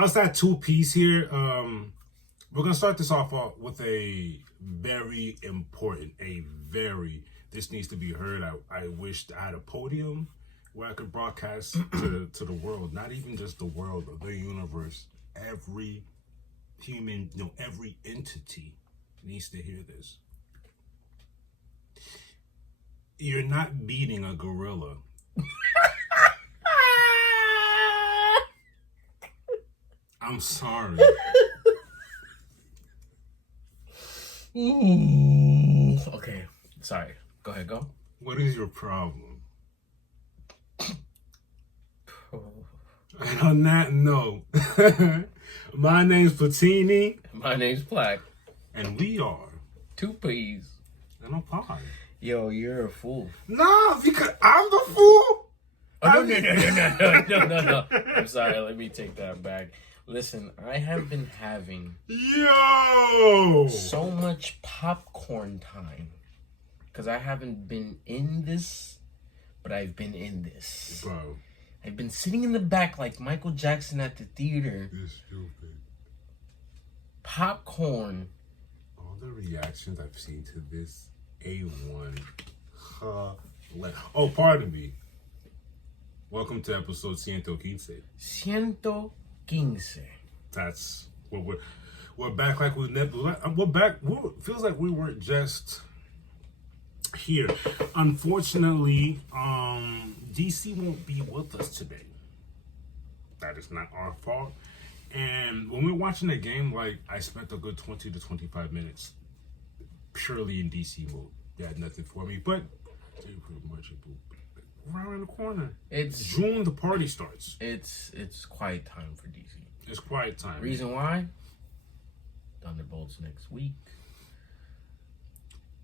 How's that two-piece here? We're gonna start this off with a very important, this needs to be heard. I wished I had a podium where I could broadcast to the world, not even just the world, but the universe. Every human, every entity needs to hear this. You're not beating a gorilla. I'm sorry. Okay, sorry. Go ahead, go. What is your problem? And on that note, my name's Platini. My name's Black. And we are Two Peas in a pod. Yo, you're a fool. Nah, because I'm the fool. Oh, no. I'm sorry. Let me take that back. Listen, I have been having so much popcorn time because I haven't been in this, but I've been in this. Bro. I've been sitting in the back like Michael Jackson at the theater. You're stupid. Popcorn. All the reactions I've seen to this, A1. Oh, pardon me. Welcome to episode Ciento, Quince. Ciento, Quince. That's what we're back like we're back. Feels like we weren't just here. Unfortunately, DC won't be with us today. That is not our fault. And when we're watching the game, I spent a good 20 to 25 minutes purely in DC mode. They had nothing for me, but they pretty much around the corner. It's June. The party starts. It's quiet time for DC. It's quiet time. Reason why? Thunderbolts next week.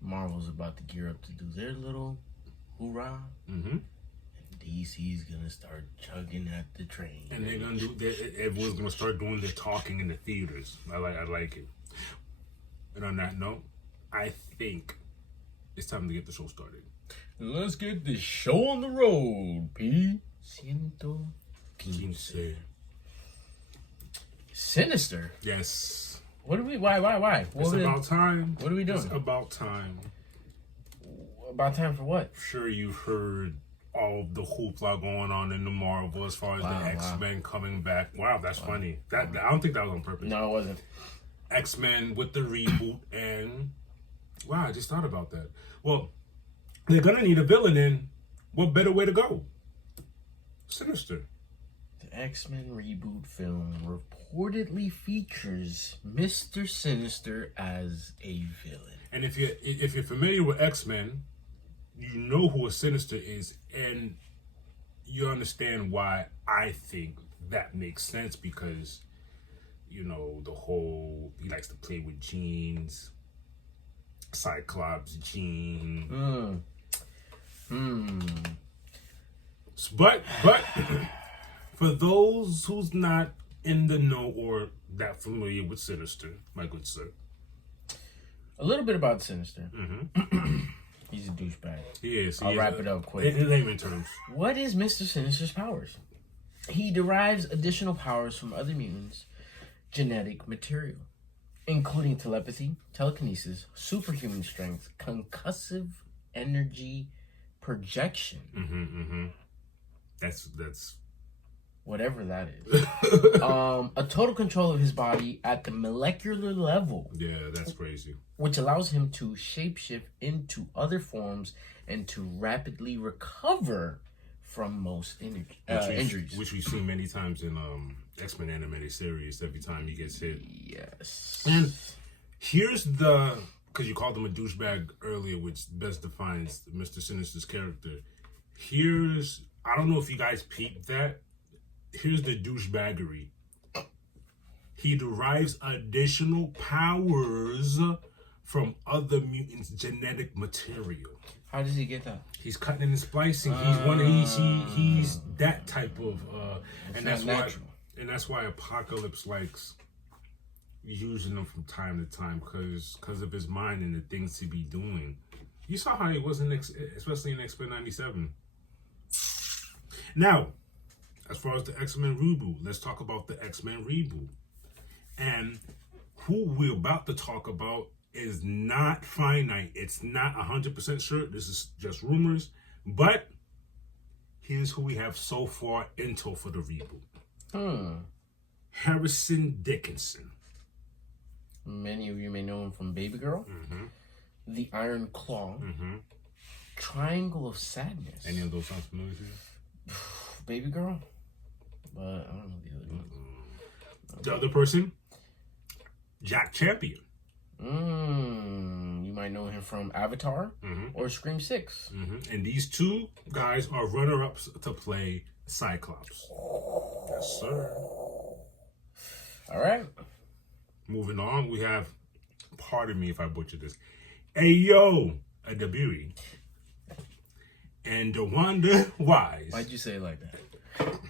Marvel's about to gear up to do their little hoorah. Mm-hmm. And DC's gonna start chugging at the train. And they're gonna everyone's gonna start doing their talking in the theaters. I like it. And on that note, I think it's time to get the show started. Let's get this show on the road, P. Ciento Quince. Sinister? Yes. What do we, why? It's about time. What are we doing? It's about time. About time for what? Sure, you've heard all the hoopla going on in the Marvel as far as the X-Men coming back. Wow, that's funny. I don't think that was on purpose. No, it wasn't. X-Men with the reboot, and wow, I just thought about that. Well, they're gonna need a villain, and what better way to go? Sinister. The X-Men reboot film reportedly features Mr. Sinister as a villain. And if you're familiar with X-Men, you know who a Sinister is, and you understand why I think that makes sense because, the whole, he likes to play with genes, Cyclops gene. But for those who's not in the know or that familiar with Sinister, my good sir. A little bit about Sinister. Mm-hmm. He's a douchebag. He is. I'll wrap it up quick. In layman terms. What is Mr. Sinister's powers? He derives additional powers from other mutants' genetic material, including telepathy, telekinesis, superhuman strength, concussive energy projection. That's whatever that is. A total control of his body at the molecular level. Yeah, that's crazy. Which allows him to shapeshift into other forms and to rapidly recover from most injuries. Which we've seen many times in X-Men animated series, every time he gets hit. Yes. And here's because you called him a douchebag earlier, which best defines Mr. Sinister's character. I don't know if you guys peeped that. Here's the douchebaggery. He derives additional powers from other mutants' genetic material. How does he get that? He's cutting and splicing. He's that type of and that's why Apocalypse likes using them from time to time because of his mind and the things he be doing. You saw how he was especially in X-Men 97. Now, as far as the X-Men reboot, let's talk about the X-Men reboot. And who we're about to talk about is not finite. It's not 100% sure. This is just rumors. But here's who we have so far intel for the reboot. Harrison Dickinson. Many of you may know him from Baby Girl, The Iron Claw, Triangle of Sadness. Any of those sounds familiar to you? Baby Girl? But I don't know the other one. The other person, Jack Champion. You might know him from Avatar or Scream 6. And these two guys are runner-ups to play Cyclops. Yes, sir. All right. Moving on, we have, pardon me if I butcher this, Ayo Adabiri and DeWanda Wise. Why'd you say it like that?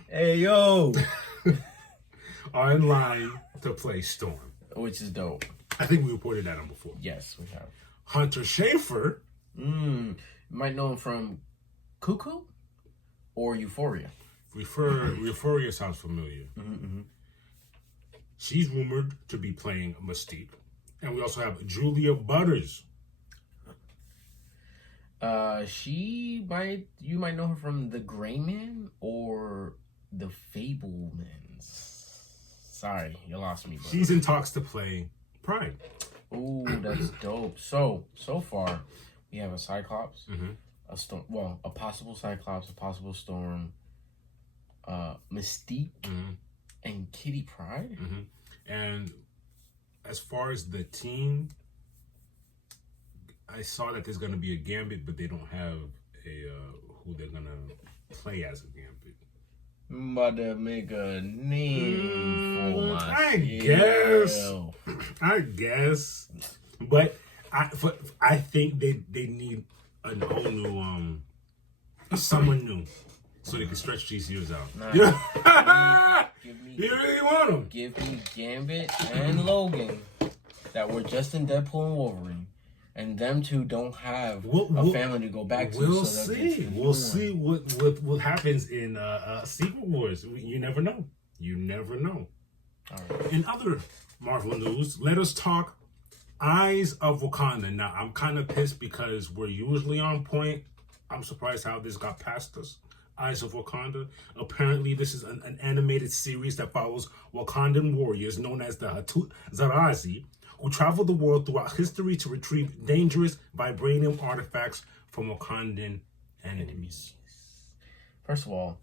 Hey, yo! Are in line to play Storm. Which is dope. I think we reported that on before. Yes, we have. Hunter Schafer. You might know him from Cuckoo or Euphoria. Euphoria sounds familiar. She's rumored to be playing Mystique. And we also have Julia Butters. You might know her from The Gray Man or The Fablemans. Sorry, you lost me, bro. She's in talks to play Pride. Ooh, that's dope. So far, we have a Cyclops, a Storm, a possible Cyclops, a possible Storm, Mystique, and Kitty Pryde. And as far as the team, I saw that there's going to be a Gambit, but they don't have who they're going to play as a Gambit. I'm about to make a name for myself. I guess. But I think they need a whole new, someone new. So they can stretch these years out. You really want them? Give me Gambit and Logan that were just in Deadpool and Wolverine. And them two don't have a family to go back to. We'll see. We'll see what happens in Secret Wars. You never know. You never know. All right. In other Marvel news, let us talk Eyes of Wakanda. Now, I'm kind of pissed because we're usually on point. I'm surprised how this got past us. Eyes of Wakanda. Apparently, this is an animated series that follows Wakandan warriors known as the Zarazi, who travel the world throughout history to retrieve dangerous vibranium artifacts from Wakandan enemies. First of all,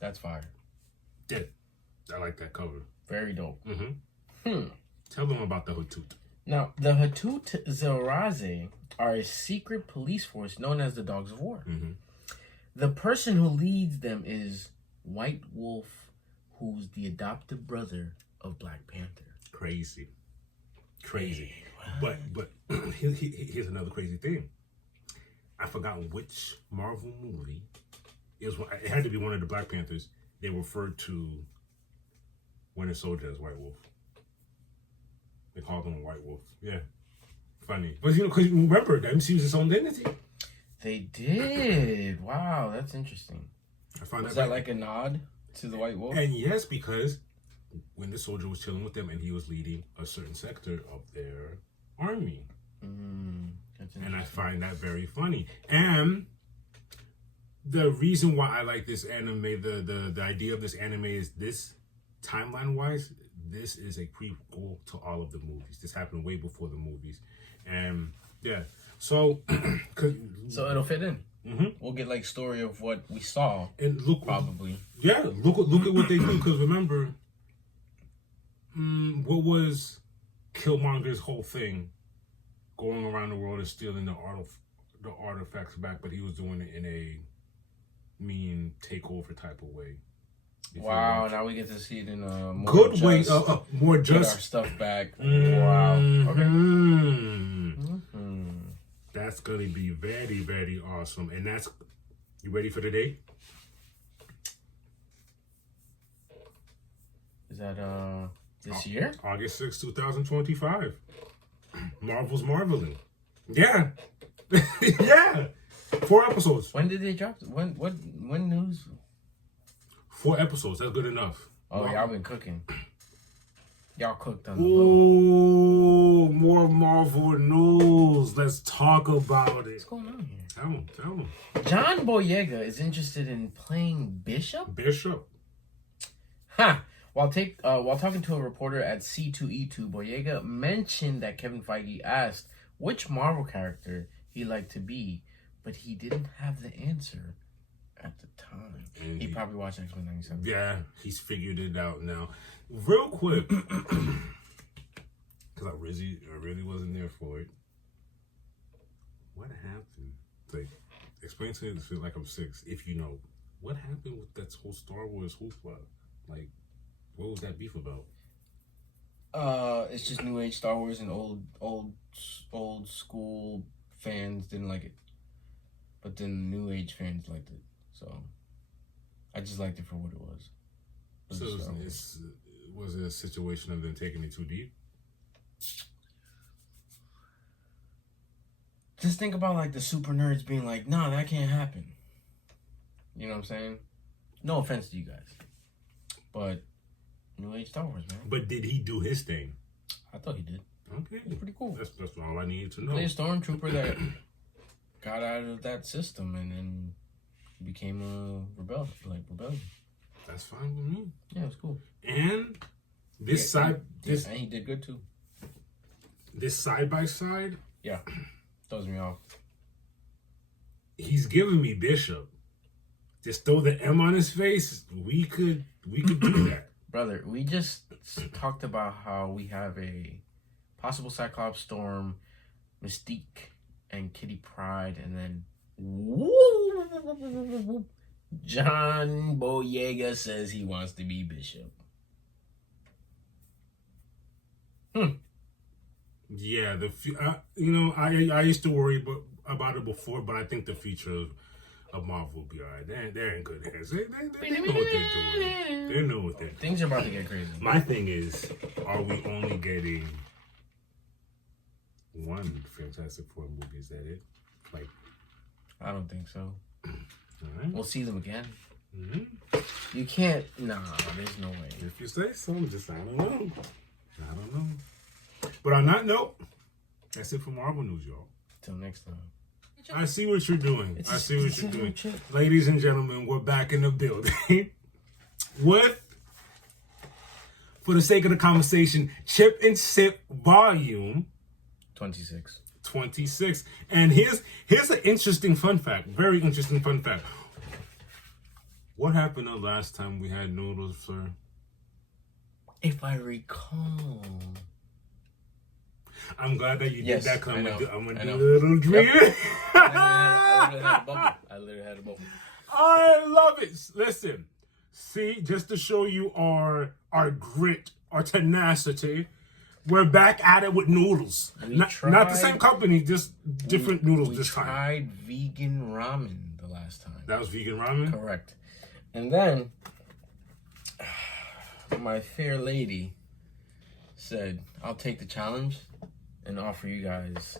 that's fire. Yeah, I like that cover. Very dope. Tell them about the Hatut. Now, the Hatut Zaraze are a secret police force known as the Dogs of War. The person who leads them is White Wolf, who's the adopted brother of Black Panther. Crazy. But here's another crazy thing. I forgot which Marvel movie. It had to be one of the Black Panthers. They referred to Winter Soldier as White Wolf. They called him White Wolf. Yeah. Funny. But because remember, the MCU is its own entity. They did. Wow, that's interesting. Was that like a nod to the White Wolf? And yes, because when the soldier was chilling with them and he was leading a certain sector of their army. And I find that very funny. And the reason why I like this anime, the idea of this anime is this, timeline-wise, this is a prequel to all of the movies. This happened way before the movies. And yeah, so it'll fit in. We'll get like story of what we saw. And look, probably. Yeah, look at what they do. Because remember, what was Killmonger's whole thing? Going around the world and stealing the artifacts back, but he was doing it in a mean takeover type of way. Wow! Now we get to see it in a more good way, more get just our stuff back. Wow! Okay. That's gonna be very, very awesome. And that's, you ready for the date? Is that this year? August 6th, 2025. Marvel's marveling. Yeah. Yeah. 4 episodes. When did they drop? When news? 4 episodes. That's good enough. Oh, Wow. y'all been cooking. Y'all cooked on the low. Ooh, more Marvel news. Let's talk about it. What's going on here? Tell him. John Boyega is interested in playing Bishop? Bishop. Ha! While talking to a reporter at C2E2, Boyega mentioned that Kevin Feige asked which Marvel character he'd like to be, but he didn't have the answer at the time. And he probably watched X-Men 97. Yeah, he's figured it out now. Real quick, because I really wasn't there for it. What happened? Like, explain to me, feel like I'm 6, if you know. What happened with that whole Star Wars hoopla? Like, what was that beef about? It's just New Age Star Wars, and old school fans didn't like it, but then New Age fans liked it. So I just liked it for what it was. So was it a situation of them taking it too deep? Just think about like the super nerds being like, "Nah, that can't happen." You know what I'm saying? No offense to you guys, but New Age Star Wars, man. But did he do his thing? I thought he did. Okay, He's pretty cool. That's all I needed to know. Play a stormtrooper that got out of that system and then became a rebellion. That's fine with me. Yeah, it was cool. And this and he did good too. This side by side, Yeah, throws me off. he's giving me Bishop. Just throw the M on his face. We could do that. Brother, we just talked about how we have a possible Cyclops, Storm, Mystique, and Kitty Pryde, and then John Boyega says he wants to be Bishop. Yeah, I used to worry about it before, but I think the future of Marvel will be alright. They're in good hands. They know what they're doing. They know what they're doing. Things are about to get crazy. My thing is, are we only getting one Fantastic Four movie? Is that it? Like, I don't think so. all right. We'll see them again. Mm-hmm. You can't. Nah, there's no way. If you say so, I don't know. But on that note, that's it for Marvel news, y'all. Till next time. I see what you're doing. It's I see what you're doing. chip. Ladies and gentlemen, we're back in the building with, for the sake of the conversation, Chip and Sip Volume 26. And here's an interesting fun fact. Very interesting fun fact. What happened the last time we had noodles, sir? If I recall. I'm glad that you did that, because I'm going to do a little drink. Yep. I literally had a bubble. I love it. Listen, see, just to show you our grit, our tenacity, we're back at it with noodles. Not the same company, just different noodles this time. We tried vegan ramen the last time. That was vegan ramen? Correct. And then, my fair lady said, I'll take the challenge and offer you guys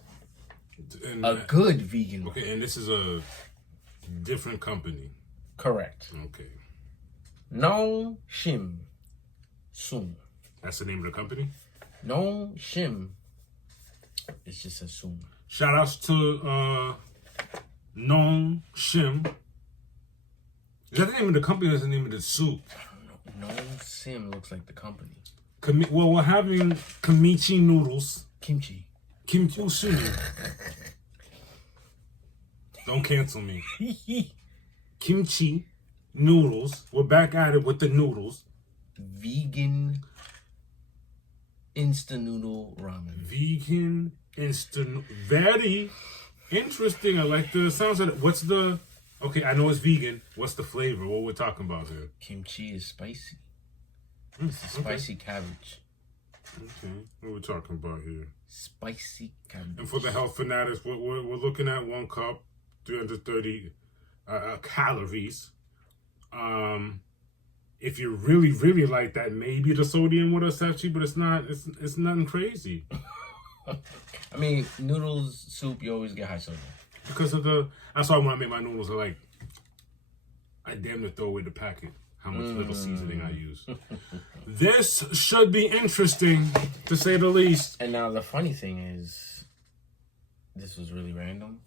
a good vegan. Okay, and this is a different company. Correct. Okay. No Shim Sum. That's the name of the company? No Shim. It's just a Sum. Shout outs to Non Shim. Is that the name of the company or is that the name of the soup? I don't know. No Sim looks like the company. Well, we're having Kimichi noodles. Kimchi. Kimchi sushi. Don't cancel me. Kimchi noodles. We're back at it with the noodles. Vegan instant noodle ramen. Vegan instant. Very interesting. I like the sounds of it. What's the... Okay, I know it's vegan. What's the flavor? What we're talking about here? Kimchi is spicy. It's a spicy cabbage. Okay, what we're talking about here? Spicy cabbage. And for the health fanatics, we're looking at 1 cup, 330 calories. If you really, really like that, maybe the sodium would accept you, but it's not. It's nothing crazy. I mean, noodles, soup, you always get high sodium. Because of the... That's why when I make my noodles, I damn near throw away the packet. how much little seasoning I use. This should be interesting, to say the least. And now the funny thing is, this was really random.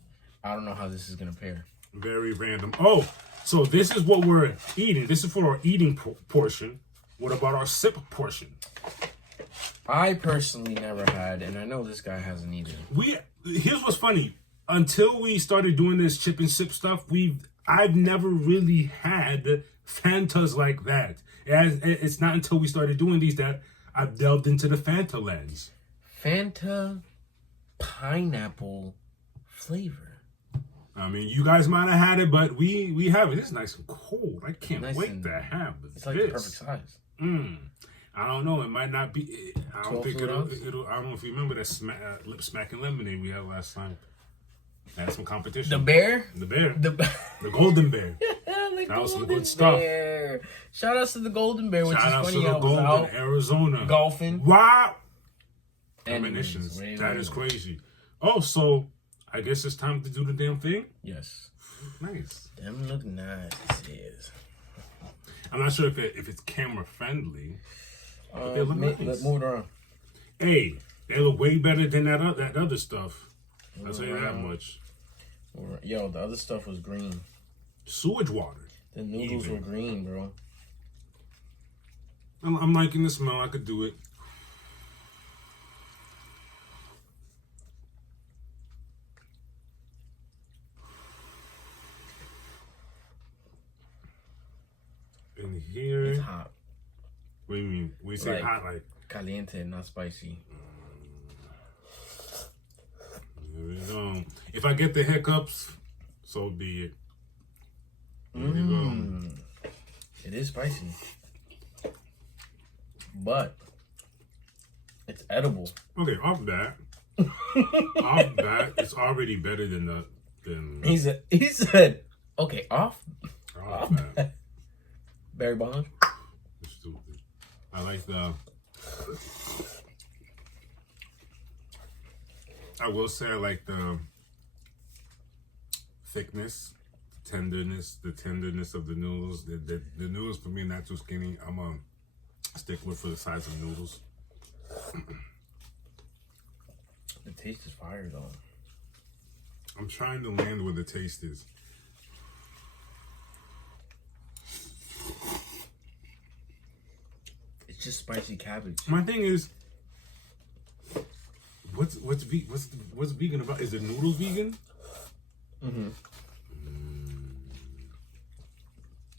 I don't know how this is going to pair. Very random. Oh, so this is what we're eating. This is for our eating portion. What about our sip portion? I personally never had, and I know this guy hasn't either. Here's what's funny. Until we started doing this chip and sip stuff, I've never really had Fantas like that. It's not until we started doing these that I've delved into the Fanta lens. Fanta pineapple flavor. I mean, you guys might have had it, but we have it. It's nice and cold. I can't wait to have this. It's like the perfect size. I don't know. It might not be. I don't think it'll. I don't know if you remember that lip smacking lemonade we had last time. Had some competition. The bear. The golden bear. That was some good stuff. Shout outs to the golden bear, which is funny. Shout out to the golden Arizona golfing. Wow. Premonitions. That is crazy. Oh, so I guess it's time to do the damn thing. Yes. Nice. Them look nice. Yes. I'm not sure if it's camera friendly. But they look nice. Let's move it around. Hey, they look way better than that other stuff. I'll tell you that much. Yo, the other stuff was green. Sewage water. The noodles were green, bro. I'm liking the smell. I could do it. In here. It's hot. What do you mean? We say hot like caliente, not spicy. There we go. If I get the hiccups, so be it. There you go. It is spicy, but it's edible. Okay, off that, it's already better than He said, okay, off that. Barry Bonds. Stupid. I like the. I will say I like the thickness, the tenderness of the noodles. The noodles for me not too skinny. I'm a stickler for the size of noodles. The taste is fire though. I'm trying to land where the taste is. It's just spicy cabbage. My thing is, what's vegan about? Is the noodles vegan? Mm-hmm.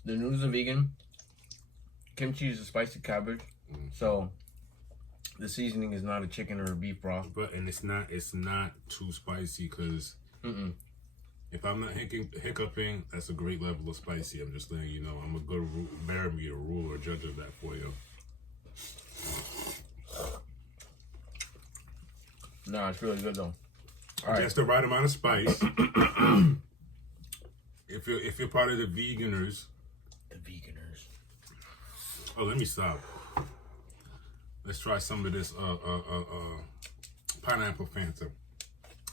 The noodles are vegan. Kimchi is a spicy cabbage, so the seasoning is not a chicken or a beef broth. But it's not too spicy because if I'm not hiccuping, that's a great level of spicy. I'm just letting you know. I'm a good barometer, rule, or judge of that for you. Nah, it's really good though. That's the right amount of spice. If you're part of the veganers. Oh, let me stop. Let's try some of this pineapple Fanta.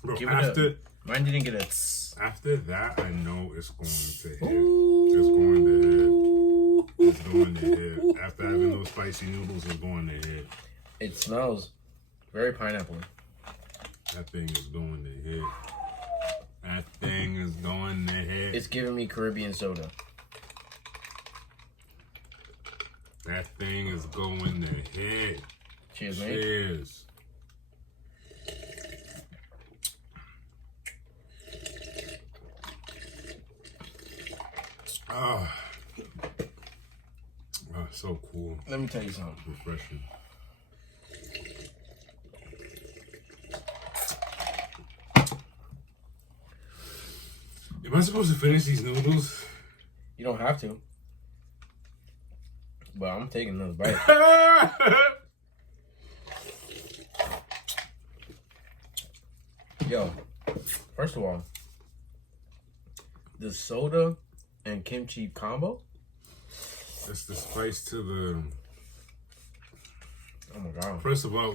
Bro, mine didn't get a after that, I know it's going to hit. It's going to hit. It's going to hit. After having those spicy noodles, it's going to hit. It smells very pineapple. That thing is going to hit. That thing is going to hit. It's giving me Caribbean soda. That thing is going to hit. Cheers, mate. Cheers. Oh, so cool. Let me tell you something. Refreshing. Am I supposed to finish these noodles? You don't have to. But I'm taking another bite. Yo, first of all, the soda and kimchi combo. That's the spice to the. Oh my god! First of all,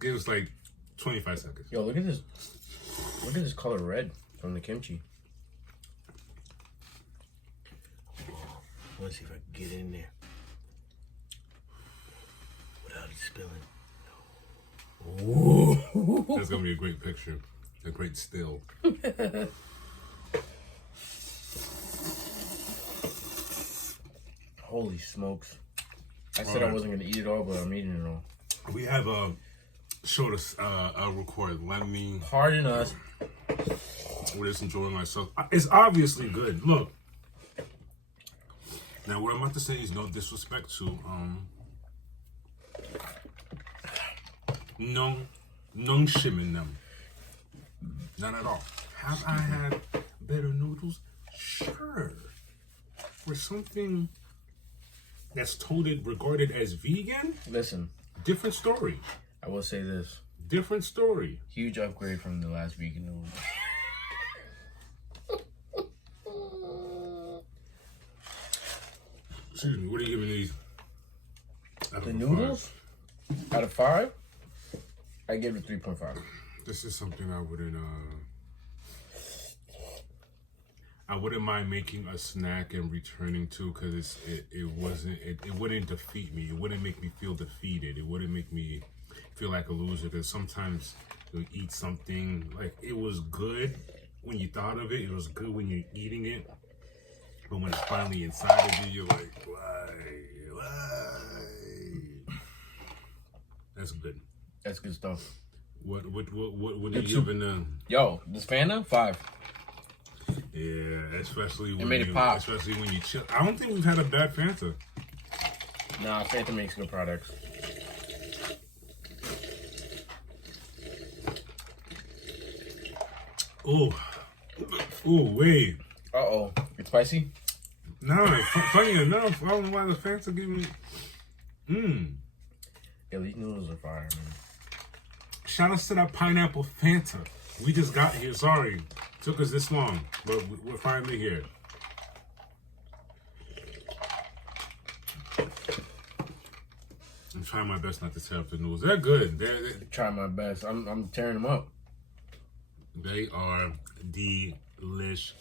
give us like 25 seconds. Yo, look at this. Look at this color red from the kimchi. Let's see if I can get in there without it spilling. Ooh. That's gonna be a great picture. A great still. Holy smokes. I said I wasn't gonna eat it all, but I'm eating it all. We have showed us a record. Let me Pardon us. We're just enjoying myself. It's obviously good. Look. Now what I'm about to say is no disrespect to Nung Shimin them. Not at all. Have I had better noodles? Sure. For something that's regarded as vegan, Listen, different story. I will say this. Different story. Huge upgrade from the last vegan noodles. Excuse me, what are you giving these? The noodles? Out of 5, I give it 3.5. This is something I wouldn't mind making a snack and returning to, because it wouldn't defeat me. It wouldn't make me feel defeated. It wouldn't make me feel like a loser, because sometimes you'll eat something like it was good when you thought of it. It was good when you're eating it, but when it's finally inside of you, you're like, why? That's good. That's good stuff. What are you giving them? Yo, this Fanta 5. Yeah, especially when made it pop. Especially when you chill. I don't think we've had a bad Fanta. Nah, Fanta makes good products. Oh, wait. Uh-oh. It's spicy? No, funny enough, I don't know why the Fanta give me. Yeah, these noodles are fire, man. Shout out to that pineapple Fanta. We just got here. Sorry, took us this long, but we're finally here. I'm trying my best not to tear up the noodles. They're good. They're Trying my best. I'm tearing them up. They are delicious.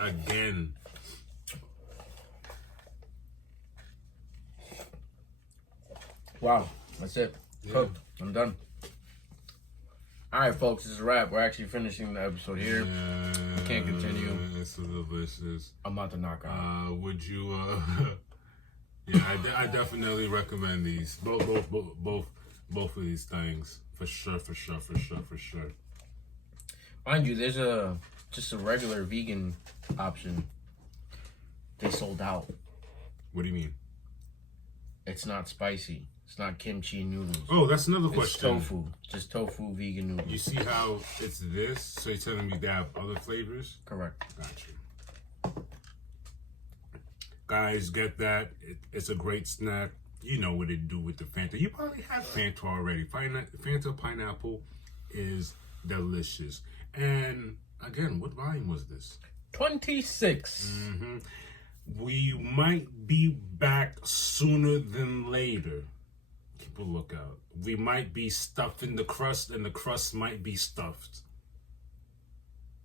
Again. Wow, that's it. Yeah. Cooked. I'm done. All right, folks, this is a wrap. We're actually finishing the episode here. We can't continue. It's delicious. I'm about to knock out. Would you? Yeah, I definitely recommend these. Both of these things for sure. Mind you, there's just a regular vegan option. They sold out. What do you mean? It's not spicy. It's not kimchi noodles. Oh, that's another It's question. tofu. Just tofu vegan noodles. You see how it's this? So you're telling me they have other flavors? Correct. Gotcha. Guys, get that. It's a great snack. You know what it do with the Fanta. You probably have Fanta already. Fanta pineapple is delicious. And again, what volume was this? 26. Mm-hmm. We might be back sooner than later. Keep a lookout. We might be stuffing the crust, and the crust might be stuffed.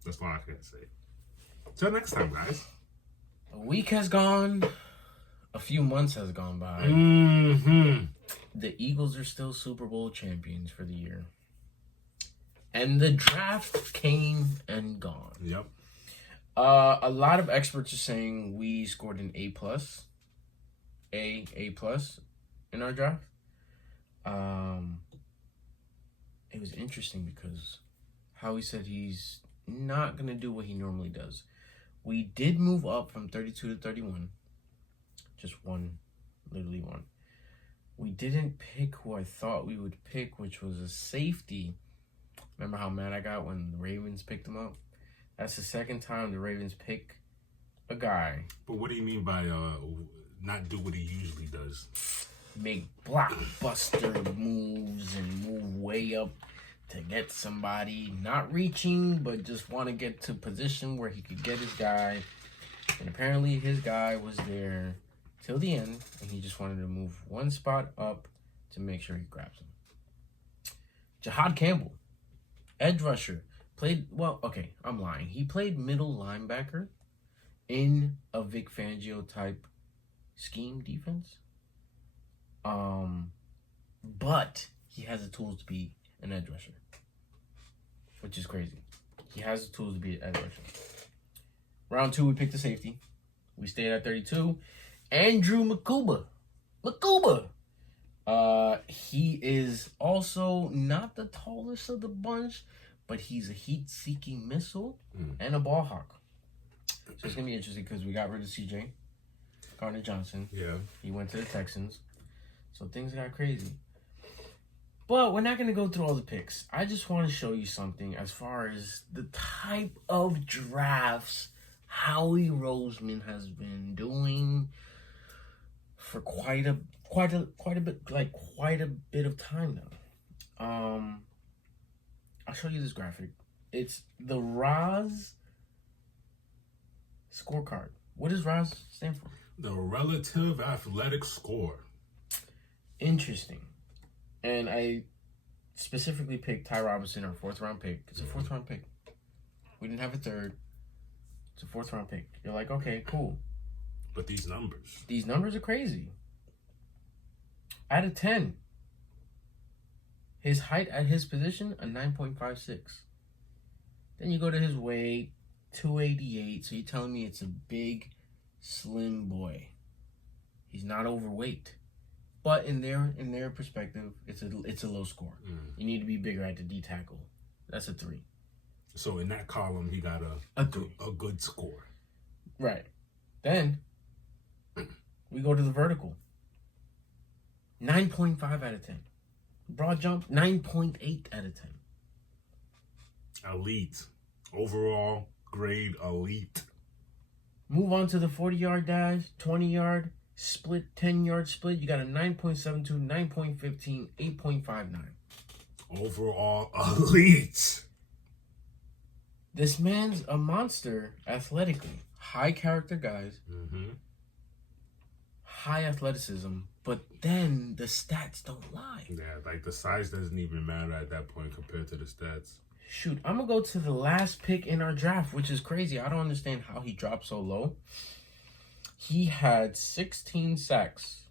That's all I can say. Till next time, guys. A week has gone. A few months has gone by. Mm-hmm. The Eagles are still Super Bowl champions for the year. And the draft came and gone. Yep. A lot of experts are saying we scored an A+ in our draft. It was interesting because Howie said he's not going to do what he normally does. We did move up from 32 to 31. Just one, literally one. We didn't pick who I thought we would pick, which was a safety. Remember how mad I got when the Ravens picked him up? That's the second time the Ravens pick a guy. But what do you mean by not do what he usually does? Make blockbuster moves and move way up to get somebody. Not reaching, but just want to get to position where he could get his guy. And apparently his guy was there till the end, and he just wanted to move one spot up to make sure he grabs him. Jahad Campbell, edge rusher. I'm lying. He played middle linebacker in a Vic Fangio type scheme defense. But he has the tools to be an edge rusher, which is crazy. He has the tools to be an edge rusher. Round 2, we picked the safety. We stayed at 32. Andrew Makuba. He is also not the tallest of the bunch, but he's a heat-seeking missile and a ball hawk. So it's going to be interesting because we got rid of CJ Gardner-Johnson. Yeah. He went to the Texans. So things got crazy. But we're not going to go through all the picks. I just want to show you something as far as the type of drafts Howie Roseman has been doing for quite a bit of time now. I'll show you this graphic. It's the RAS scorecard. What does RAS stand for? The relative athletic score. Interesting. And I specifically picked Ty Robinson, our 4th round pick. It's a 4th round pick. We didn't have a 3rd. It's a 4th round pick. You're like, okay, cool. But these numbers. These numbers are crazy. Out of 10. His height at his position, a 9.56. Then you go to his weight, 288. So you're telling me it's a big, slim boy. He's not overweight. But in their perspective, it's a low score. You need to be bigger at the D tackle. That's a 3. So in that column, he got a good score. Right. Then we go to the vertical. 9.5 out of 10. Broad jump, 9.8 out of 10. Elite. Overall grade elite. Move on to the 40-yard dash, 20-yard split, 10-yard split. You got a 9.72, 9.15, 8.59. Overall elite. This man's a monster athletically. High character guys. High athleticism. But then the stats don't lie. Yeah, like the size doesn't even matter at that point compared to the stats. Shoot, I'm going to go to the last pick in our draft, which is crazy. I don't understand how he dropped so low. He had 16 sacks,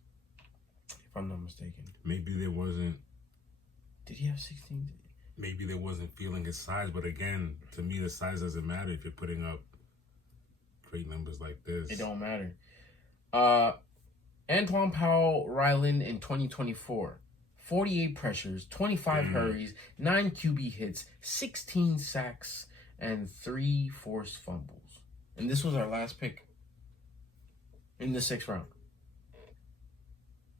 if I'm not mistaken. Maybe there wasn't... Did he have 16? Maybe they wasn't feeling his size, but again, to me, the size doesn't matter if you're putting up great numbers like this. It don't matter. Antoine Powell Ryland in 2024. 48 pressures, 25 hurries, 9 QB hits, 16 sacks, and 3 forced fumbles. And this was our last pick in the 6th round.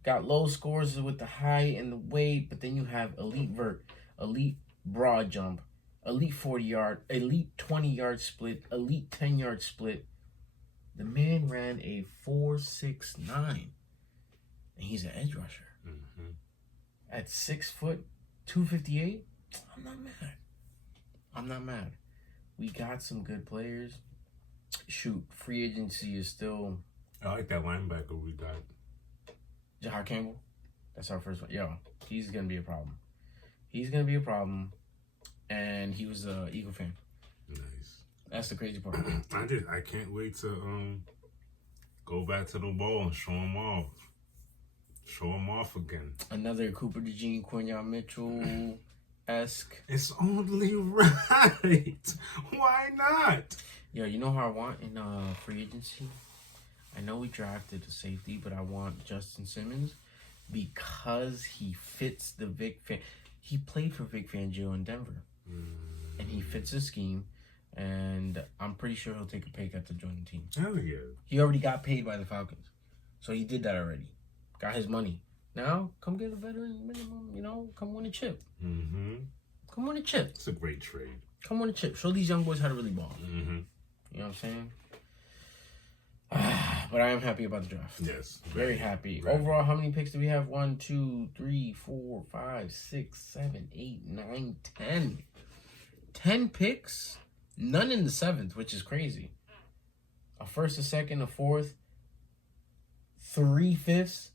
Got low scores with the height and the weight, but then you have elite vert, elite broad jump, elite 40-yard, elite 20-yard split, elite 10-yard split. The man ran a 4.69, and he's an edge rusher. At 6 foot, 258, I'm not mad. We got some good players. Shoot, free agency is still... I like that linebacker we got. Jahar Campbell. That's our first one. Yo, he's going to be a problem. He's going to be a problem. And he was an Eagle fan. Nice. That's the crazy part. I can't wait to go back to the ball and show him off. Show him off again. Another Cooper DeJean, Quinyon Mitchell-esque. It's only right. Why not? Yo, you know how I want in free agency? I know we drafted a safety, but I want Justin Simmons because he fits the Vic Fan. He played for Vic Fangio in Denver. And he fits the scheme. And I'm pretty sure he'll take a pay cut to join the team. Hell yeah. He already got paid by the Falcons. So he did that already. Got his money. Now, come get a veteran minimum, come win a chip. Come win a chip. It's a great trade. Come win a chip. Show these young boys how to really ball. You know what I'm saying? But I am happy about the draft. Yes. Very happy. Overall, how many picks do we have? 1, 2, 3, 4, 5, 6, 7, 8, 9, 10. 10 picks. None in the 7th, which is crazy. A first, a second, a fourth. 3/5.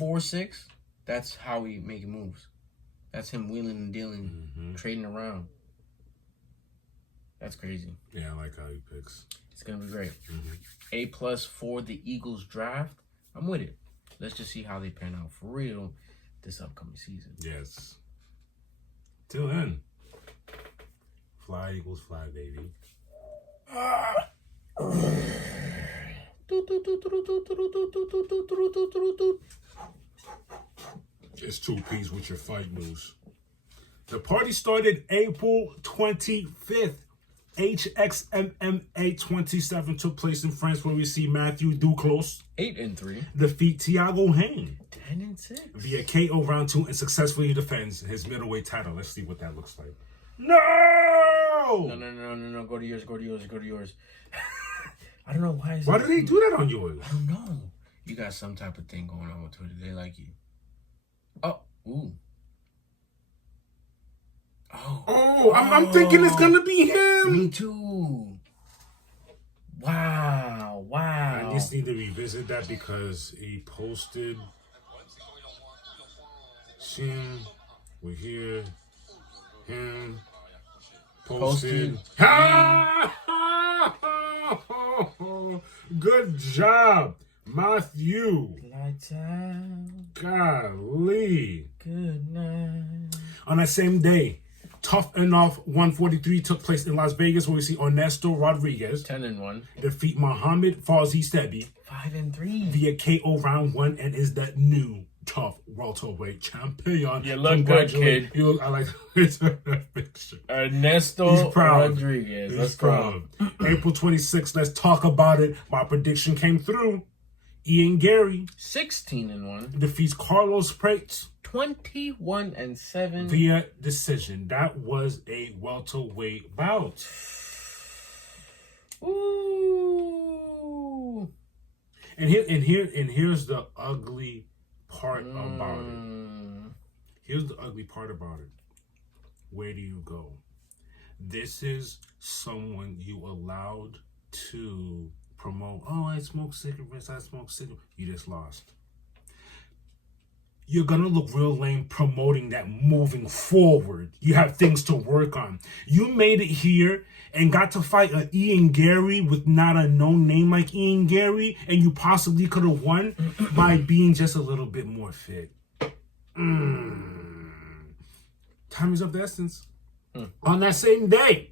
4-6, that's how we make moves. That's him wheeling and dealing, trading around. That's crazy. Yeah, I like how he picks. It's going to be great. A+ for the Eagles draft. I'm with it. Let's just see how they pan out for real this upcoming season. Yes. Till then, fly equals fly, baby. It's 2-piece with your fight news. The party started April 25th. HXMMA 27 took place in France, where we see Matthew Duclos 8-3 defeat Thiago Hayne 10-6 via KO round 2 and successfully defends his middleweight title. Let's see what that looks like. No! No. Go to yours. I don't know why. Why did they do that on yours? I don't know. You got some type of thing going on with Twitter. They like you. Ooh. Oh, I'm thinking it's gonna be him. Me too. Wow. I just need to revisit that because he posted. Shin, we're here. Him posted. Good job, Matthew. Lights out. Golly. Good night. On that same day, Tough Enough 143 took place in Las Vegas, where we see Ernesto Rodriguez 10-1 defeat Mohamed Fawzi Stebi 5-3 via KO round 1 and is the new tough welterweight champion. You look good, kid. I like that picture. Ernesto proud. Rodriguez. He's proud. April 26th, let's talk about it. My prediction came through. Ian Gary 16-1 defeats Carlos Prates 21-7 via decision. That was a welterweight bout. Ooh. And here's the ugly part about it. Here's the ugly part about it. Where do you go? This is someone you allowed to promote. Oh, I smoke cigarettes. You just lost. You're gonna look real lame promoting that moving forward. You have things to work on. You made it here and got to fight an Ian Gary with not a known name like Ian Gary, and you possibly could have won by being just a little bit more fit. Time is of the essence. On that same day,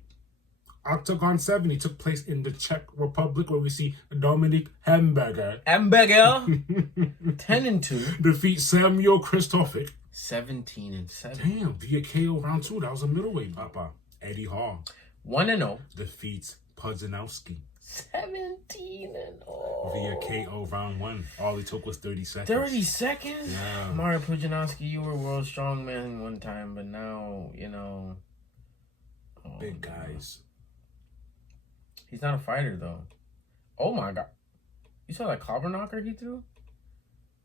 Octagon 70 took place in the Czech Republic, where we see Dominik Hamburger 10-2 defeat Samuel Kristofic 17-7 Damn, via KO round 2. That was a middleweight papa. Eddie Hall 1-0 defeats Pudzianowski 17-0 via KO round 1. All it took was 30 seconds. 30 seconds? Yeah. Mario Pudzianowski, you were world strongman one time, but now, Big guys. He's not a fighter, though. Oh, my God. You saw that clobber knocker he threw?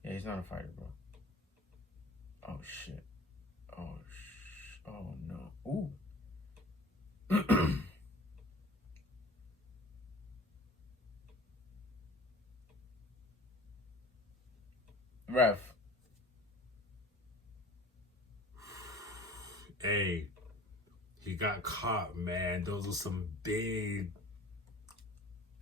Yeah, he's not a fighter, bro. Oh, shit. Oh, no. Ooh. Ref. Hey, he got caught, man. Those are some big...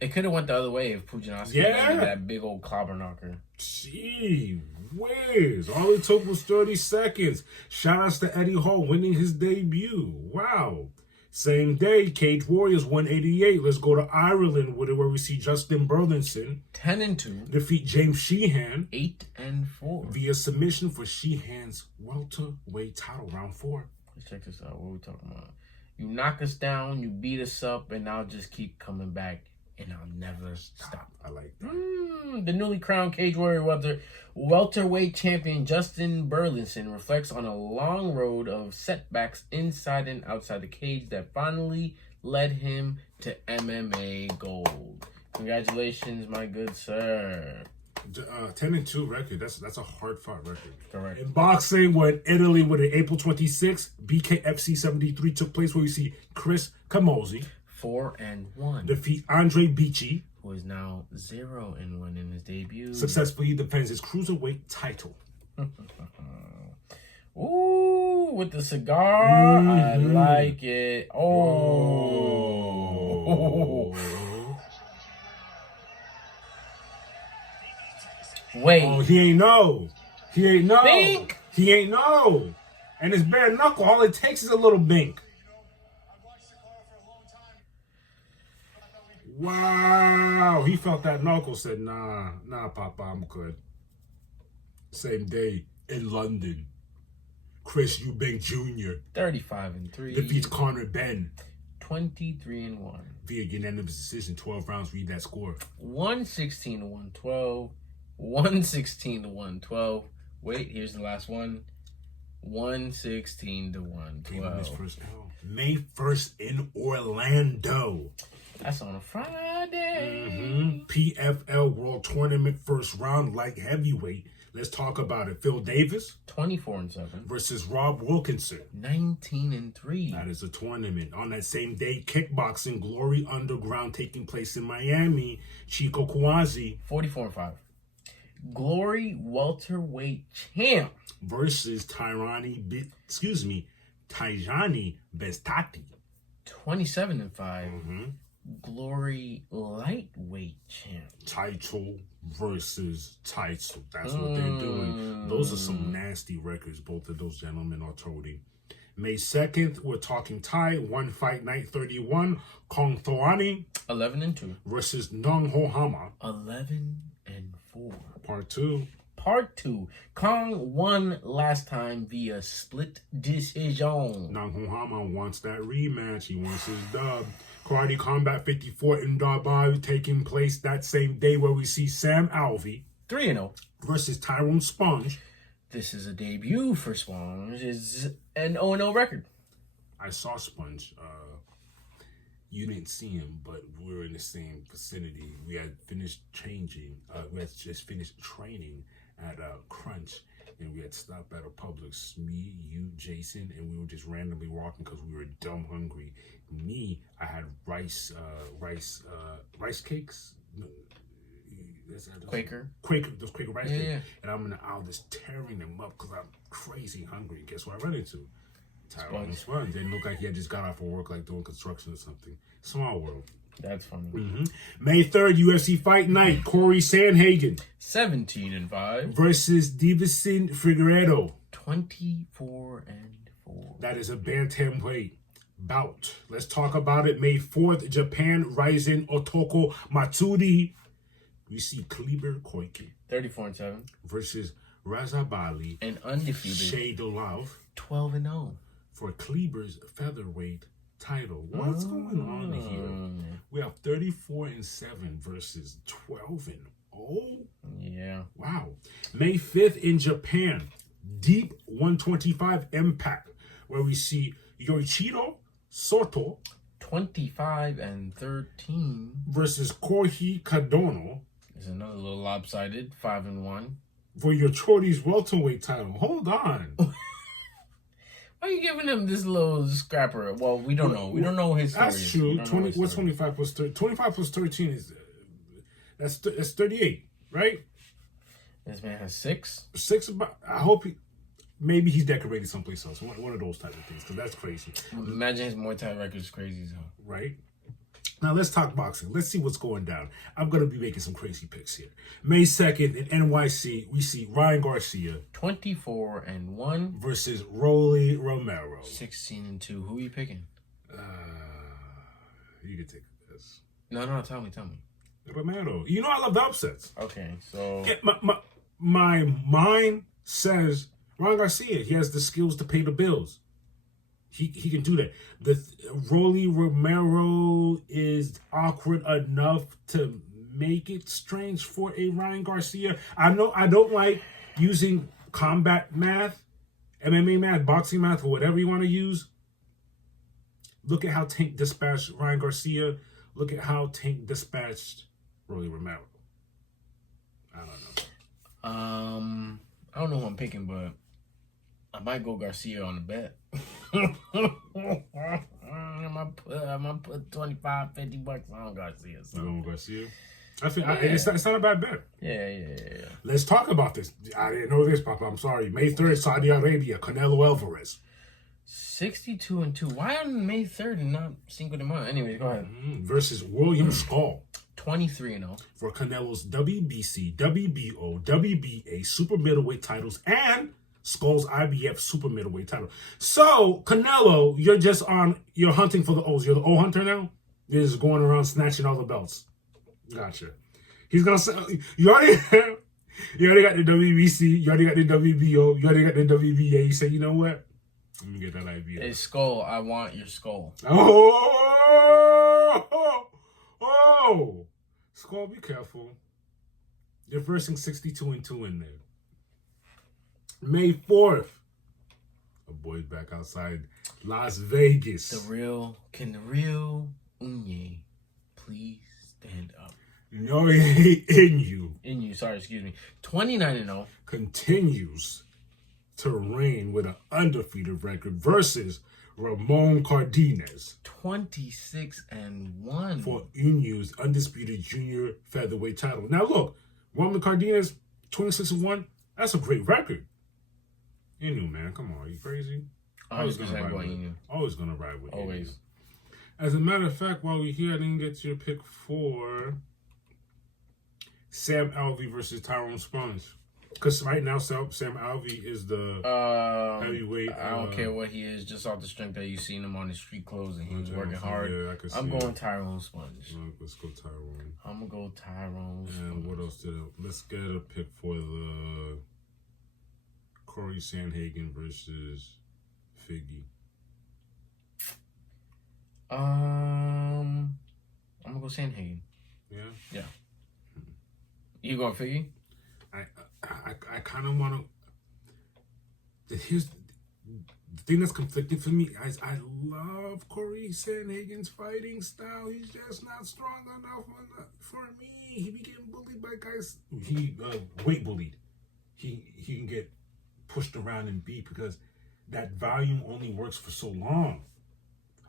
It could have went the other way if Pudzianowski had that big old clobber knocker. Gee whiz. All it took was 30 seconds. Shout outs to Eddie Hall winning his debut. Wow. Same day, Cage Warriors 188. Let's go to Ireland where we see Justin Burlinson 10-2 defeat James Sheehan 8-4 via submission for Sheehan's welterweight title round 4. Let's check this out. What are we talking about? You knock us down, you beat us up, and I'll just keep coming back. And I'll never stop. I like that. The newly crowned Cage Warrior welterweight champion Justin Burlinson reflects on a long road of setbacks inside and outside the cage that finally led him to MMA gold. Congratulations, my good sir. 10-2 record. That's a hard fought record. Correct. In boxing, we're in Italy with an April 26th BKFC 73 took place, where we see Chris Camozzi 4-1 defeat Andre Bici, who is now 0-1 in his debut. Successfully defends his cruiserweight title. Ooh, with the cigar, I like it. Oh. Wait. Oh, he ain't know. He ain't know. Bink. He ain't know. And it's bare knuckle. All it takes is a little bink. Wow. He felt that knuckle, said, nah, Papa, I'm good. Same day in London. Chris Eubank Jr. 35-3. defeats Conor Ben 23-1. via unanimous decision. 12 rounds. Read that score. 116-112. 116-112. Wait, here's the last one. 116-112. First May 1st in Orlando. That's on a Friday. PFL World Tournament first round light heavyweight. Let's talk about it. Phil Davis 24-7 versus Rob Wilkinson. 19-3. That is a tournament. On that same day, kickboxing Glory Underground taking place in Miami. Chico Kwanzi 44-5. Glory welterweight champ versus Tijani Bestati. 27-5. Glory lightweight champ. Title versus title. That's what they're doing. Those are some nasty records both of those gentlemen are toting. May 2nd, we're talking Thai. One fight night 31. Kong Thoani 11-2 versus Nung Ho Hama. 11-4. Part 2. Part 2. Kong won last time via split decision. Nung Ho Hama wants that rematch. He wants his dub. Karate Combat 54 in Dubai taking place that same day where we see Sam Alvey 3-0 versus Tyrone Sponge. This is a debut for Sponge. It's an 0-0 record. I saw Sponge. You didn't see him, but we were in the same vicinity. We had finished changing. We had just finished training at Crunch, and we had stopped at a Publix. Me, you, Jason, and we were just randomly walking because we were dumb hungry. Me, I had rice cakes. Quaker, those Quaker rice cakes. Yeah. And I'm in the aisle just tearing them up because I'm crazy hungry. Guess what I run into? Tyrone Sponge. Didn't look like he had just got off of work, like doing construction or something. Small world. That's funny. May 3rd, UFC Fight Night. Corey Sandhagen 17-5 versus Davison Figueiredo. 24-4. That is a bantamweight bout. Let's talk about it. May 4th, Japan Rising Otoko Matsuri. We see Kleber Koike 34-7 versus Razabali and undefeated Shea Dolov 12-0 for Kleber's featherweight title. What's going on here? We have 34-7 versus 12-0. Yeah. Wow. May 5th in Japan, Deep 125 Impact, where we see Yoichiro Soto 25-13 versus Kohei Kadono. There's another little lopsided 5-1 for your Chodi's welterweight title. Hold on. Why are you giving him this little scrapper? Well, we don't know. We don't know his story. That's true. 20. What's 25 plus 30? 25 plus 13 is that's 38, right? This man has 6. 6. I hope maybe he's decorated someplace else. One of those type of things, because that's crazy. Imagine his Muay Thai record is crazy, so. Right? Now, let's talk boxing. Let's see what's going down. I'm going to be making some crazy picks here. May 2nd in NYC, we see Ryan Garcia 24-1 versus Rolly Romero. 16-2. Who are you picking? You can take this. No, tell me. Romero. You know I love the upsets. Okay, so... Yeah, my mind says Ryan Garcia, he has the skills to pay the bills. He can do that. Rolly Romero is awkward enough to make it strange for a Ryan Garcia. I know I don't like using combat math, MMA math, boxing math, or whatever you want to use. Look at how Tank dispatched Ryan Garcia. Look at how Tank dispatched Rolly Romero. I don't know. I don't know who I'm picking, but I might go Garcia on the bet. I might put $25-50 on Garcia. So. You going Garcia? I think it's not a bad bet. Yeah. Let's talk about this. I didn't know this, Papa. I'm sorry. May 3rd, Saudi Arabia, Canelo Alvarez. 62-2. Why on May 3rd and not Cinco de Mayo? Anyways, go ahead. Versus William Skull. 23-0. For Canelo's WBC, WBO, WBA super middleweight titles and Skull's IBF super middleweight title. So, Canelo, you're hunting for the O's. You're the O hunter now? You're just going around snatching all the belts. Gotcha. He's going to say, you already got the WBC, you already got the WBO, you already got the WBA. You say, you know what? Let me get that IBF. Hey, Skull, I want your skull. Oh! Skull, be careful. You're versing 62-2 in there. May 4th. A boy's back outside Las Vegas. Can the real Unye please stand up? No, he ain't in you. In you, sorry, excuse me. 29-0. Continues to reign with an undefeated record versus Ramon Cardenas. 26-1. For Inu's undisputed junior featherweight title. Now look, Ramon Cardenas, 26-1, that's a great record. Inu, man, come on, are you crazy? Always gonna ride with Inu. Always gonna ride with Always. Inu. As a matter of fact, while we're here, I didn't get your pick for Sam Alvey versus Tyrone Spence. Because right now, Sam Alvey is the heavyweight. I don't care what he is, just off the strength that you seen him on the street clothes and he was working hard. Yeah, I can see I'm going Tyrone Sponge. Let's go Tyrone. I'm going to go Tyrone Sponge. And what else let's get a pick for the Corey Sandhagen versus Figgy. I'm going to go Sandhagen. Yeah? Yeah. You going Figgy? I kind of want to. Here's the thing that's conflicting for me. I love Corey Sandhagen's fighting style. He's just not strong enough for me. He be getting bullied by guys. He weight bullied. He can get pushed around and beat because that volume only works for so long.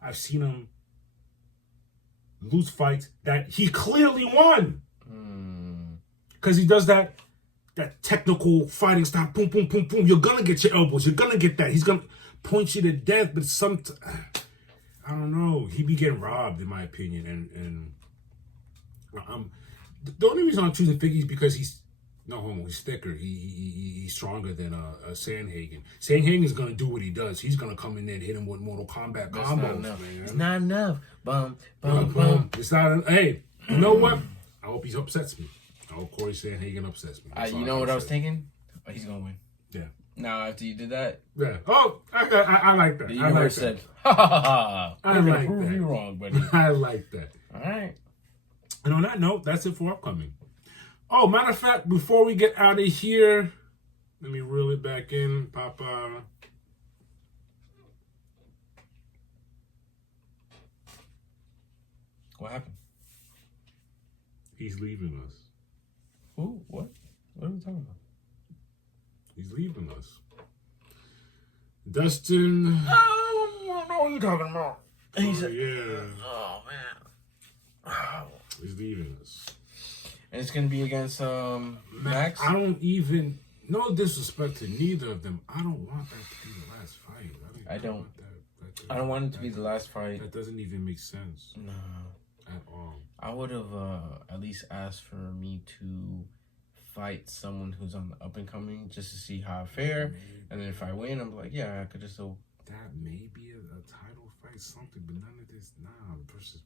I've seen him lose fights that he clearly won because he does that technical fighting style, boom, boom, boom, boom. You're gonna get your elbows. You're gonna get that. He's gonna point you to death. But I don't know. He be getting robbed, in my opinion. And the only reason I'm choosing Figgy is because he's thicker. He's stronger than Sandhagen. Sandhagen's gonna do what he does. He's gonna come in there and hit him with Mortal Kombat combos, man. It's not enough. Bum, bum, bum. It's not. Hey, you know what? I hope he upsets me. Oh, Corey Sandhagen upsets me. You know what I was thinking? Oh, he's gonna win. Yeah. Now after you did that, yeah. Oh, I like that. The universe said, "Ha ha ha! I like prove that. you wrong, buddy." I like that. All right. And on that note, that's it for upcoming. Oh, matter of fact, before we get out of here, let me reel it back in, Papa. What happened? He's leaving us. Who? What? What are we talking about? He's leaving us. Dustin. I don't know what you're talking about. Yeah. Oh, man. He's leaving us. And it's going to be against Max? I don't even, no disrespect to neither of them. I don't want that to be the last fight. I don't. I don't want it to be the last fight. That doesn't even make sense. No. At all. I would have at least asked for me to fight someone who's on the up and coming just to see how I fare. Maybe. And then if I win, I'm like, yeah, I could just still. That may be a title fight, something, but none of this, versus.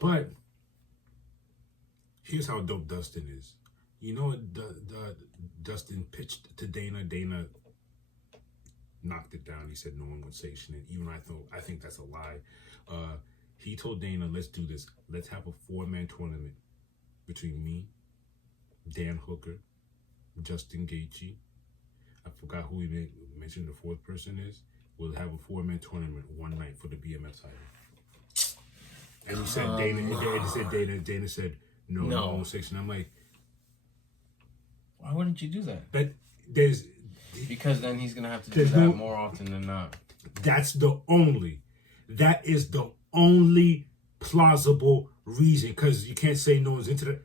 But here's how dope Dustin is. You know what Dustin pitched to Dana? Dana knocked it down. He said no one would sanction it. Even I think that's a lie. He told Dana, let's do this. Let's have a 4-man tournament between me, Dan Hooker, Justin Gaethje. I forgot who he mentioned the fourth person is. We'll have a 4-man tournament one night for the BMF title. And he said Dana said no sanction. I'm like, why wouldn't you do that? But because then he's gonna have to do that more often than not. That is the only plausible reason, because you can't say no one's into that.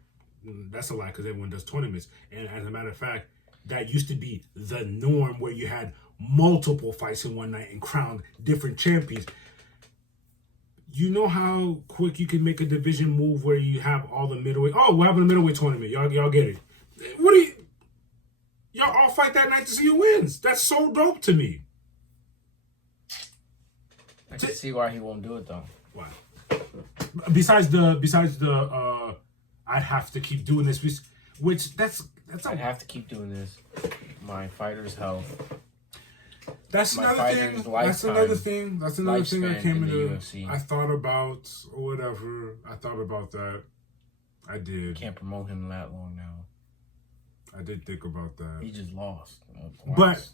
That's a lie, because everyone does tournaments. And as a matter of fact, that used to be the norm, where you had multiple fights in one night and crowned different champions. You know how quick you can make a division move where you have all the middleweight. Oh, we're having a middleweight tournament. Y'all get it. What do you? Y'all all fight that night to see who wins. That's so dope to me. I can see why he won't do it though. Why? Besides the I'd have to keep doing this, which I'd have to keep doing this. My fighter's health. That's another thing. That's another thing. That's another thing I came into. UFC. I thought about or whatever. I thought about that. I did. Can't promote him that long now. I did think about that. He just lost. But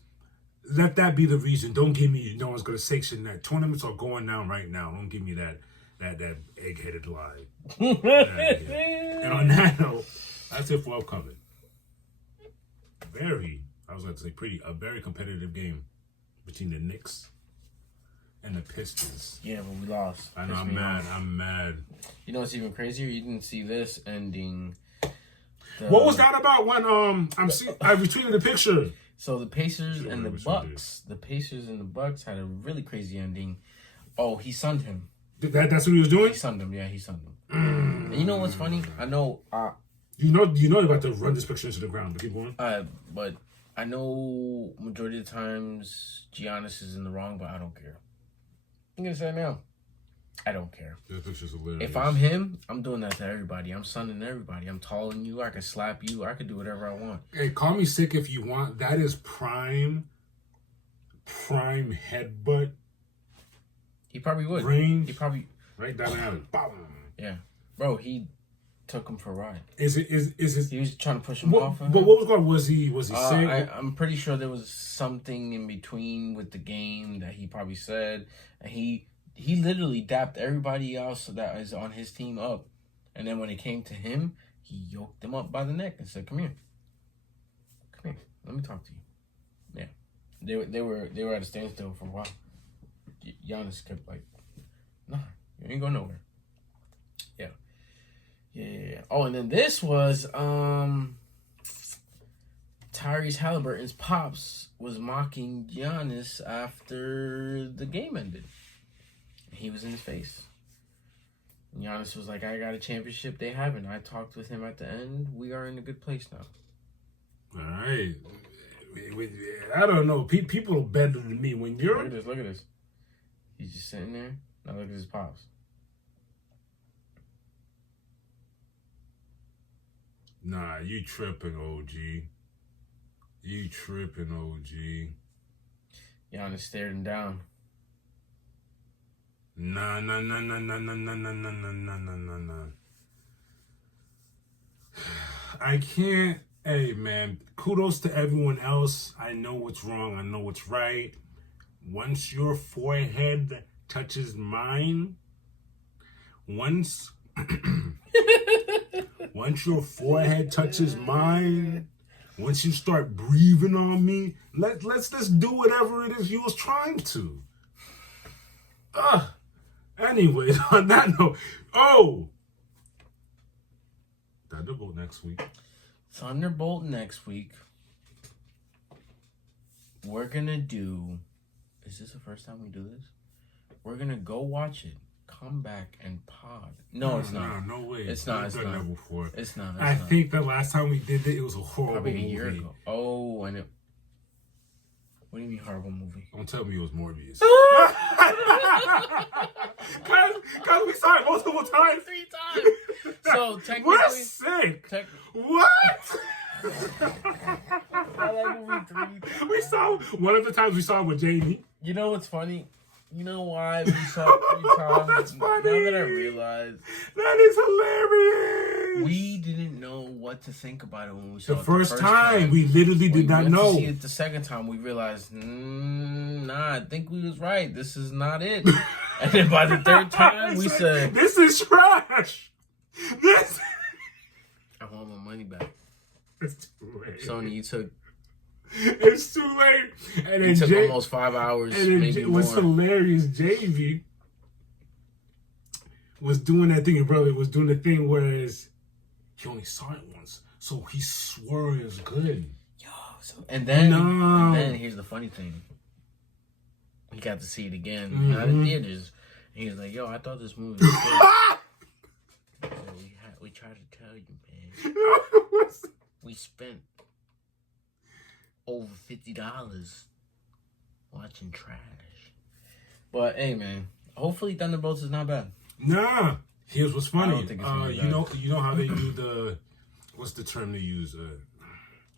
let that be the reason. Don't give me no one's gonna sanction that. Tournaments are going down right now. Don't give me that egg-headed lie. And on that note, that's it for upcoming. I was going to say a very competitive game between the Knicks and the Pistons. Yeah, but we lost. I know, I'm mad. You know what's even crazier? You didn't see this ending. What was that about when I retweeted the picture? So the Pacers and the Bucks had a really crazy ending. Oh, he sunned him. That's what he was doing? He sunned him, yeah, he sunned him. And you know what's funny? I know You know you're about to run this picture into the ground, but keep going. But I know majority of the times Giannis is in the wrong, but I don't care. I'm gonna say it now. I don't care. This picture's hilarious. If I'm him, I'm doing that to everybody. I'm sunning everybody. I'm taller than you. I can slap you. I can do whatever I want. Hey, call me sick if you want. That is prime headbutt. He probably would. Range. He probably right down the alley. Yeah, bro. He took him for a ride. Is it? He was trying to push him off. But what was going? Was he sick? I'm pretty sure there was something in between with the game that he probably said, and he literally dapped everybody else that is on his team up, and then when it came to him, he yoked them up by the neck and said, "Come here, let me talk to you." Yeah, they were at a standstill for a while. Giannis kept like, "Nah, you ain't going nowhere." Yeah. Oh, and then this was Tyrese Halliburton's pops was mocking Giannis after the game ended. He was in his face. And Giannis was like, "I got a championship. They haven't. I talked with him at the end. We are in a good place now." All right. I don't know. People are better than me. When you're look at this. He's just sitting there. Now look at his pops. Nah, you tripping, OG. You tripping, OG. Giannis stared him down. Nah. I can't. Hey, man. Kudos to everyone else. I know what's wrong. I know what's right. Once your forehead touches mine, once your forehead touches mine, once you start breathing on me, let's just do whatever it is you was trying to. Anyways, on that note, Thunderbolt next week. Thunderbolt next week. We're gonna do. Is this the first time we do this? We're gonna go watch it. Come back and pod. No, it's not. No way. It's not. It's not. Before. It's not. I think the last time we did it was a horrible probably a movie. year ago. Oh, and it. What do you mean horrible movie? Don't tell me it was Morbius. Cause we saw it multiple times. 3 times. So technically, we're sick. What? I like movie 3 times. We saw one of the times we saw it with Jamie. You know what's funny? You know why we saw it 3 times? That's funny. Now that I realize. That is hilarious. We didn't know what to think about it when we saw it. The first time. We literally did not know. To see it the second time, we realized, nah, I think we was right. This is not it. And then by the third time, we said, this is trash. I want my money back. It's too late. Sony, you took. It's too late. And it took almost 5 hours, and maybe more. What's hilarious, JV was doing that thing, and brother was doing the thing whereas he only saw it once, so he swore it was good. And then here's the funny thing. He got to see it again, not in theaters. He was like, yo, I thought this movie was good. We tried to tell you, man. We spent over $50 watching trash. But hey, man, hopefully Thunderbolts is not bad. Nah. Here's what's funny. I don't think it's gonna be bad. You know how they do the, what's the term they use?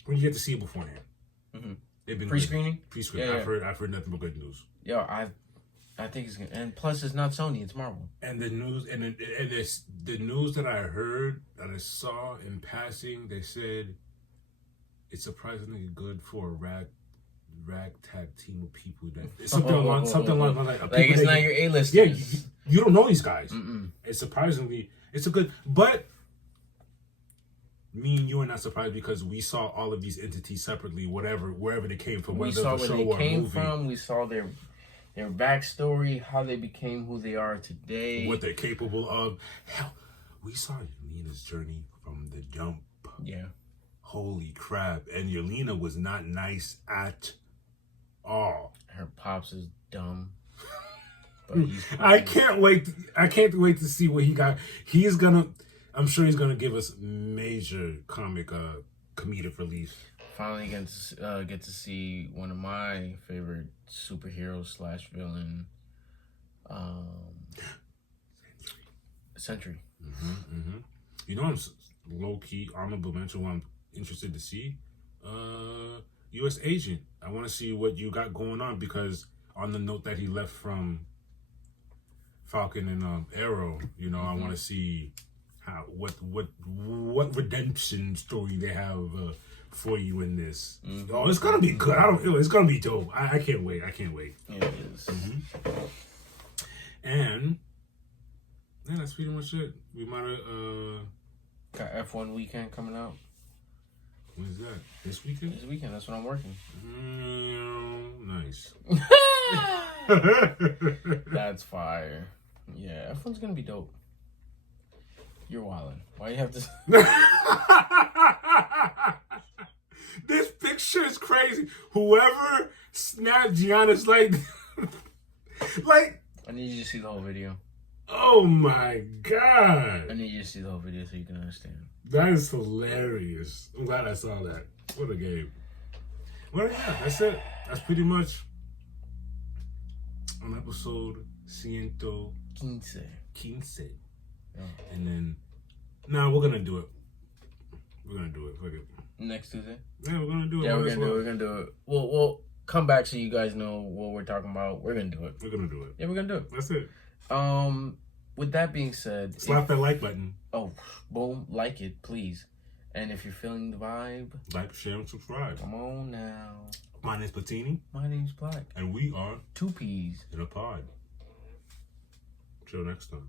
When you get to see it beforehand. Mm-hmm. They've been Pre-screening. Pre-screening. Yeah, I've heard nothing but good news. Yo, I think it's gonna, and plus it's not Sony, it's Marvel. And the news, and it's the news that I heard and I saw in passing. They said it's surprisingly good for a ragtag team of people that something along like it's not your A-listers. Yeah, you don't know these guys. Mm-mm. It's a good, but me and you are not surprised because we saw all of these entities separately, wherever they came from. We saw where they came from. We saw their backstory, how they became who they are today, what they're capable of. Hell, we saw Yelena's journey from the jump. Yeah. Holy crap! And Yelena was not nice at all. Her pops is dumb. But I can't wait to see what he got. I'm sure he's gonna give us major comedic relief. Finally get to see one of my favorite superheroes / villain, Sentry. Mm-hmm. You know, I'm low key honorable mention. What I'm interested to see, U.S. Agent. I want to see what you got going on because on the note that he left from Falcon and Arrow, you know, I want to see how what redemption story they have for you in this. Mm-hmm. Oh, it's gonna be good. It's gonna be dope. I can't wait. Yeah, it is. Mm-hmm. And yeah, that's pretty much it. We might have got F1 weekend coming out. When is that? This weekend? This weekend. That's when I'm working. Nice. That's fire. Yeah, F1's gonna be dope. You're wildin'. Why you have to? This picture is crazy. Whoever snapped Giannis like. I need you to see the whole video. Oh my god. I need you to see the whole video so you can understand. That is hilarious. I'm glad I saw that. What a game. Well, yeah, that's it. That's pretty much on episode Ciento. Quince. Yeah. And then, we're gonna do it. Fuck it. Next Tuesday? Yeah, we're gonna do it. Yeah, we're gonna do it. We'll come back so you guys know what we're talking about. We're gonna do it. We're gonna do it. Yeah, we're gonna do it. That's it. With that being said, slap that like button. Oh, boom, like it, please. And if you're feeling the vibe, like, share, and subscribe. Come on now. My name's Patini. My name's Black. And we are 2 Ps in a pod. Till next time.